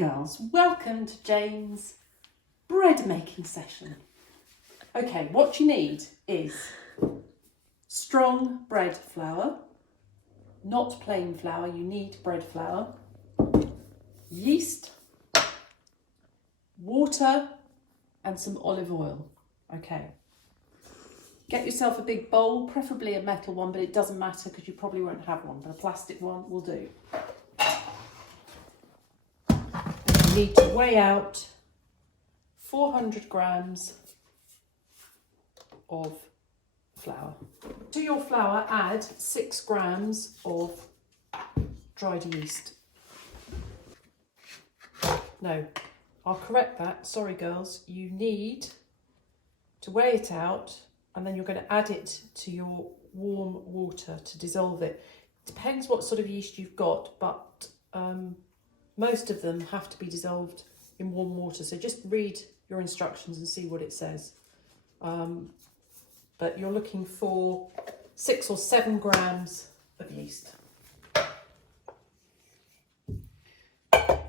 girls, welcome to Jane's bread making session. Okay, what you need is strong bread flour, not plain flour, you need bread flour, yeast, water and some olive oil. Okay, get yourself a big bowl, preferably a metal one, but it doesn't matter because you probably won't have one, but a plastic one will do. You need to weigh out 400 grams of flour. To your flour, add 6 grams of dried yeast. No, I'll correct that. Sorry, girls. You need to weigh it out and then you're going to add it to your warm water to dissolve it. Depends what sort of yeast you've got, but most of them have to be dissolved in warm water. So just read your instructions and see what it says. But you're looking for 6 or 7 grams of yeast.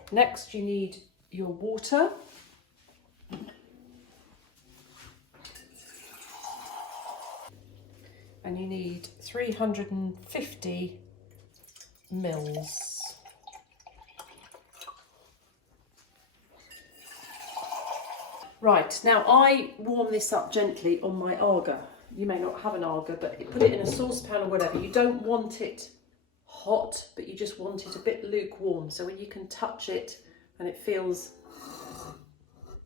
Next, you need your water. And you need 350 mils. Right, now I warm this up gently on my Aga. You may not have an Aga, but put it in a saucepan or whatever. You don't want it hot, but you just want it a bit lukewarm. So when you can touch it and it feels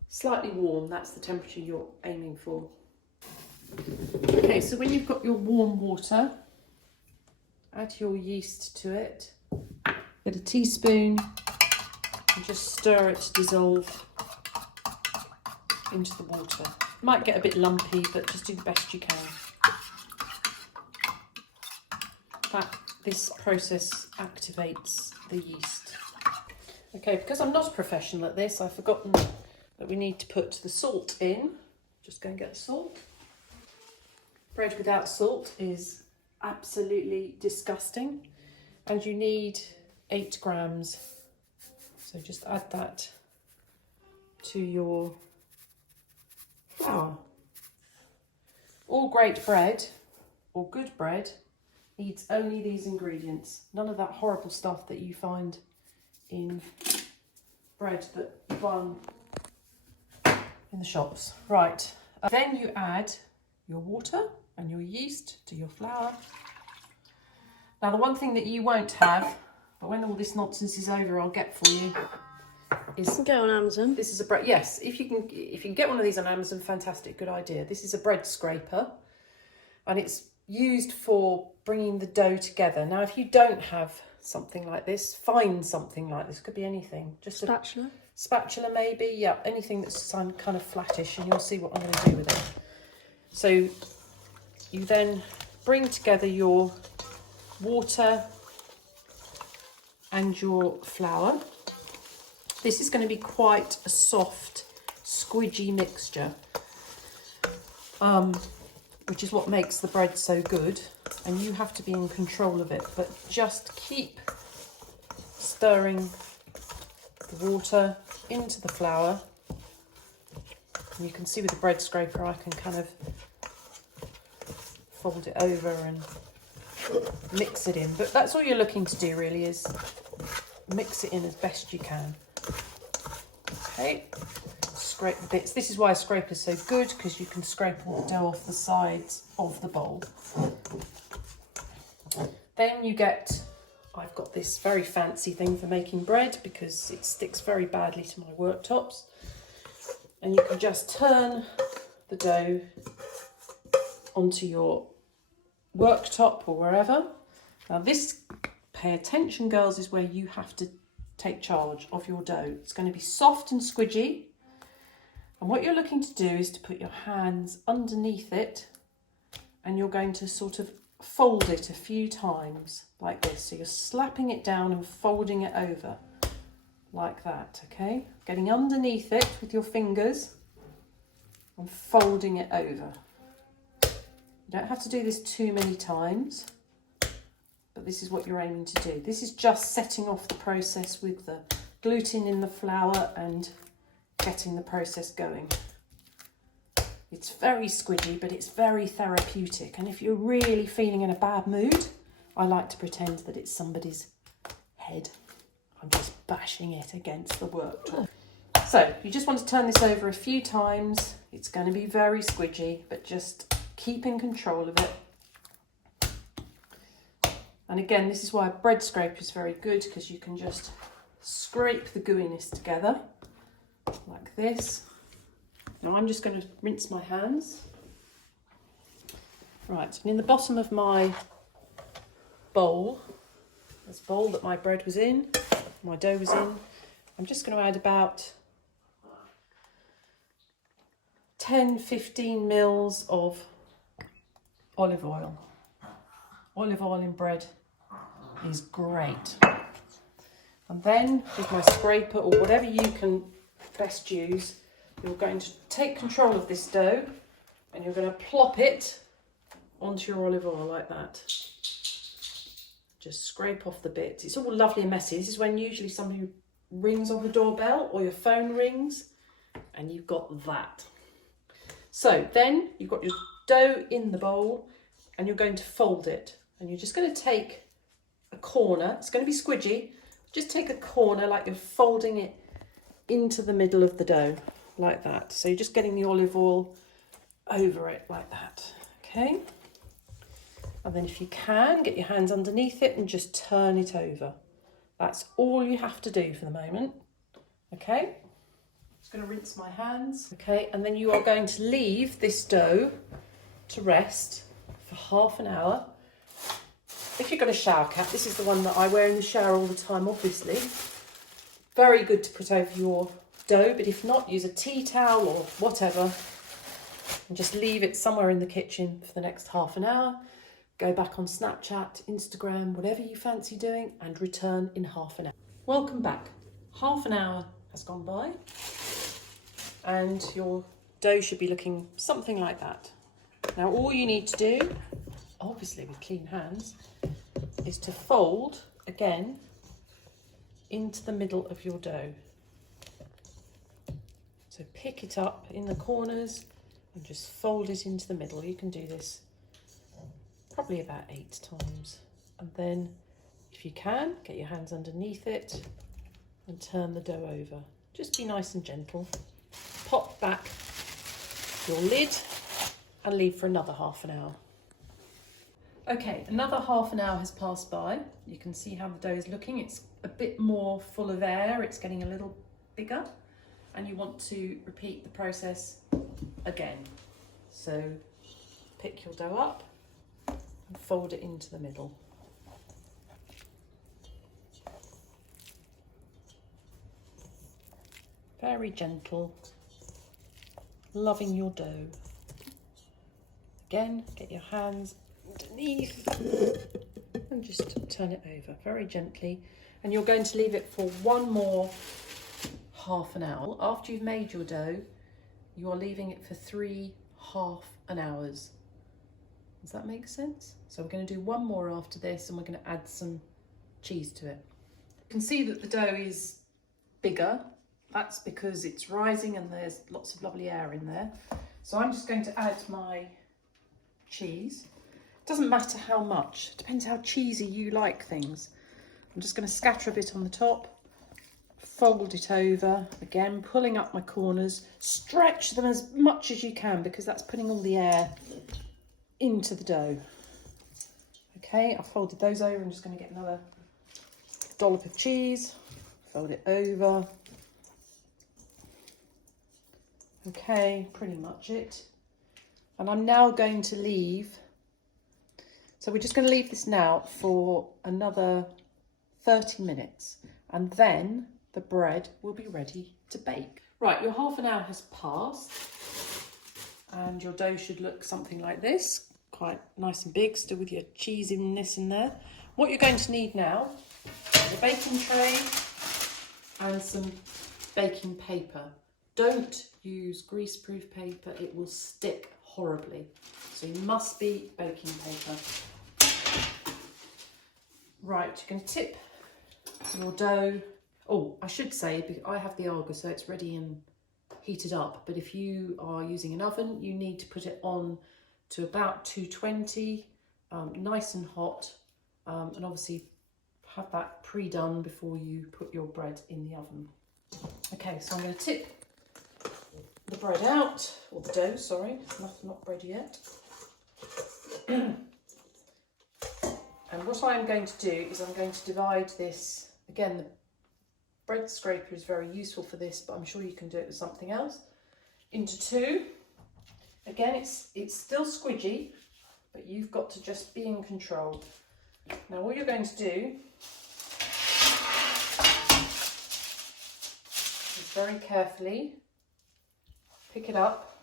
slightly warm, that's the temperature you're aiming for. Okay, so when you've got your warm water, add your yeast to it. Get a teaspoon and just stir it to dissolve into the water. Might get a bit lumpy, but just do the best you can. This process activates the yeast. Okay, because I'm not a professional at this, I've forgotten that we need to put the salt in. Just go and get the salt. Bread without salt is absolutely disgusting, and you need 8 grams. So just add that to your flour. All great bread, or good bread, needs only these ingredients. None of that horrible stuff that you find in bread that you buy in the shops. Right, then you add your water and your yeast to your flour. Now the one thing that you won't have, but when all this nonsense is over I'll get for you, is go on Amazon. This is a bread. Yes, if you can get one of these on Amazon, fantastic, good idea. This is a bread scraper, and it's used for bringing the dough together. Now, if you don't have something like this, find something like this. Could be anything. Just a Spatula. Spatula, maybe. Yeah, anything that's kind of flattish, and you'll see what I'm going to do with it. So you then bring together your water and your flour. This is going to be quite a soft, squidgy mixture, which is what makes the bread so good. And you have to be in control of it, but just keep stirring the water into the flour. And you can see with the bread scraper, I can kind of fold it over and mix it in. But that's all you're looking to do really, is mix it in as best you can. Okay, scrape the bits. This is why a scraper is so good, because you can scrape all the dough off the sides of the bowl. Then you get, I've got this very fancy thing for making bread because it sticks very badly to my worktops. And you can just turn the dough onto your worktop or wherever. Now this, pay attention girls, is where you have to take charge of your dough. It's going to be soft and squidgy, and what you're looking to do is to put your hands underneath it, and you're going to sort of fold it a few times like this. So you're slapping it down and folding it over like that, okay? Getting underneath it with your fingers and folding it over. You don't have to do this too many times, but this is what you're aiming to do. This is just setting off the process with the gluting in the flour and getting the process going. It's very squidgy, but it's very therapeutic. And if you're really feeling in a bad mood, I like to pretend that it's somebody's head. I'm just bashing it against the worktop. So you just want to turn this over a few times. It's going to be very squidgy, but just keep in control of it. And again, this is why a bread scraper is very good, because you can just scrape the gooiness together like this. Now I'm just going to rinse my hands. Right, and in the bottom of my bowl, this bowl that my bread was in, my dough was in, I'm just going to add about 10-15 mils of olive oil. Olive oil in bread is great. And then with my scraper or whatever you can best use, you're going to take control of this dough and you're going to plop it onto your olive oil like that. Just scrape off the bits. It's all lovely and messy. This is when usually somebody rings on the doorbell or your phone rings and you've got that. So then you've got your dough in the bowl and you're going to fold it. And you're just going to take a corner. It's going to be squidgy. Just take a corner like you're folding it into the middle of the dough, like that. So you're just getting the olive oil over it like that, okay? And then if you can, get your hands underneath it and just turn it over. That's all you have to do for the moment, okay? Just going to rinse my hands, okay? And then you are going to leave this dough to rest for half an hour. If you've got a shower cap, this is the one that I wear in the shower all the time, obviously. Very good to put over your dough, but if not, use a tea towel or whatever and just leave it somewhere in the kitchen for the next half an hour. Go back on Snapchat, Instagram, whatever you fancy doing, and return in half an hour. Welcome back. Half an hour has gone by and your dough should be looking something like that. Now all you need to do, obviously with clean hands, is to fold again into the middle of your dough. So pick it up in the corners and just fold it into the middle. You can do this probably about 8 times. And then if you can, get your hands underneath it and turn the dough over. Just be nice and gentle. Pop back your lid and leave for another half an hour. Okay, another half an hour has passed by. You can see how the dough is looking. It's a bit more full of air. It's getting a little bigger. And you want to repeat the process again. So pick your dough up and fold it into the middle. Very gentle, loving your dough. Again, get your hands underneath and just turn it over very gently. And you're going to leave it for one more half an hour. After you've made your dough, you are leaving it for 3 half an hours. Does that make sense? So we're going to do one more after this and we're going to add some cheese to it. You can see that the dough is bigger. That's because it's rising and there's lots of lovely air in there. So I'm just going to add my cheese. It doesn't matter how much, it depends how cheesy you like things. I'm just going to scatter a bit on the top, fold it over, again pulling up my corners, stretch them as much as you can because that's putting all the air into the dough. Okay, I've folded those over. I'm just going to get another dollop of cheese, fold it over. Okay, pretty much it. And I'm now going to leave, so we're just going to leave this now for another 30 minutes and then the bread will be ready to bake. Right, your half an hour has passed and your dough should look something like this, quite nice and big, still with your cheesiness in there. What you're going to need now is a baking tray and some baking paper. Don't use greaseproof paper, it will stick horribly. So you must be baking paper. Right, you can tip your dough Oh, I should say, I have the Arga, so it's ready and heated up. But if you are using an oven, you need to put it on to about 220, nice and hot, and obviously have that pre-done before you put your bread in the oven. Okay, so I'm going to tip the bread out, or the dough, sorry, not bread yet. And what I'm going to do is I'm going to divide this, again, the bread scraper is very useful for this, but I'm sure you can do it with something else, into two. Again, it's still squidgy, but you've got to just be in control. Now all you're going to do is very carefully pick it up,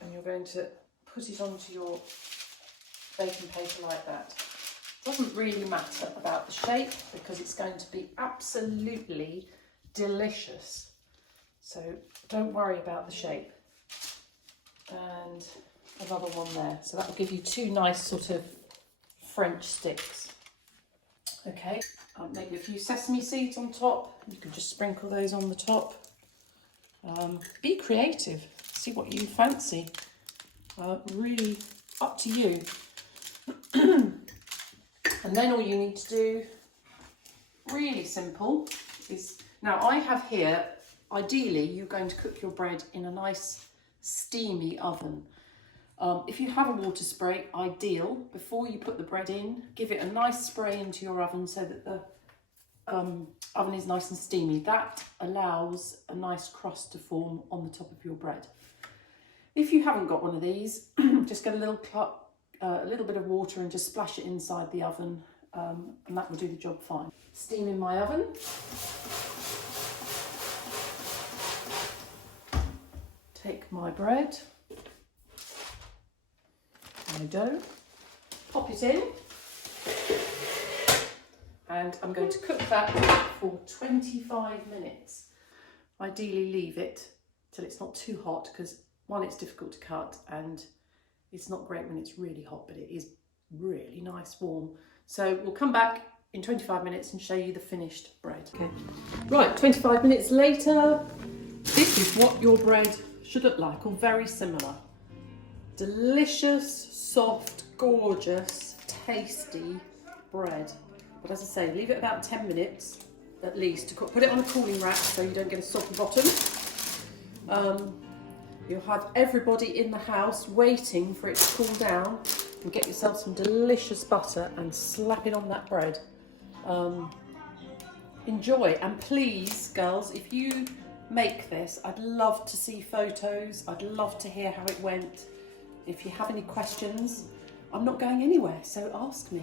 and you're going to put it onto your baking paper like that. Doesn't really matter about the shape because it's going to be absolutely delicious. So don't worry about the shape. And another one there. So that will give you two nice sort of French sticks. Okay, maybe a few sesame seeds on top. You can just sprinkle those on the top. Be creative. See what you fancy. Really up to you. And then all you need to do, really simple, is, now I have here, ideally you're going to cook your bread in a nice steamy oven. If you have a water spray, ideal, before you put the bread in, give it a nice spray into your oven so that the oven is nice and steamy. That allows a nice crust to form on the top of your bread. If you haven't got one of these, just get a little bit of water and just splash it inside the oven, and that will do the job fine. Steam in my oven. Take my bread, my dough, pop it in, and I'm going to cook that for 25 minutes. Ideally leave it till it's not too hot, because one, it's difficult to cut, and it's not great when it's really hot, but it is really nice warm. So we'll come back in 25 minutes and show you the finished bread. Okay. Right, 25 minutes later, this is what your bread should look like, or very similar. Delicious, soft, gorgeous, tasty bread. But as I say, leave it about 10 minutes at least to cook. Put it on a cooling rack so you don't get a soggy bottom. You'll have everybody in the house waiting for it to cool down, and get yourself some delicious butter and slap it on that bread. Enjoy, and please, girls, if you make this, I'd love to see photos. I'd love to hear how it went. If you have any questions, I'm not going anywhere, so ask me.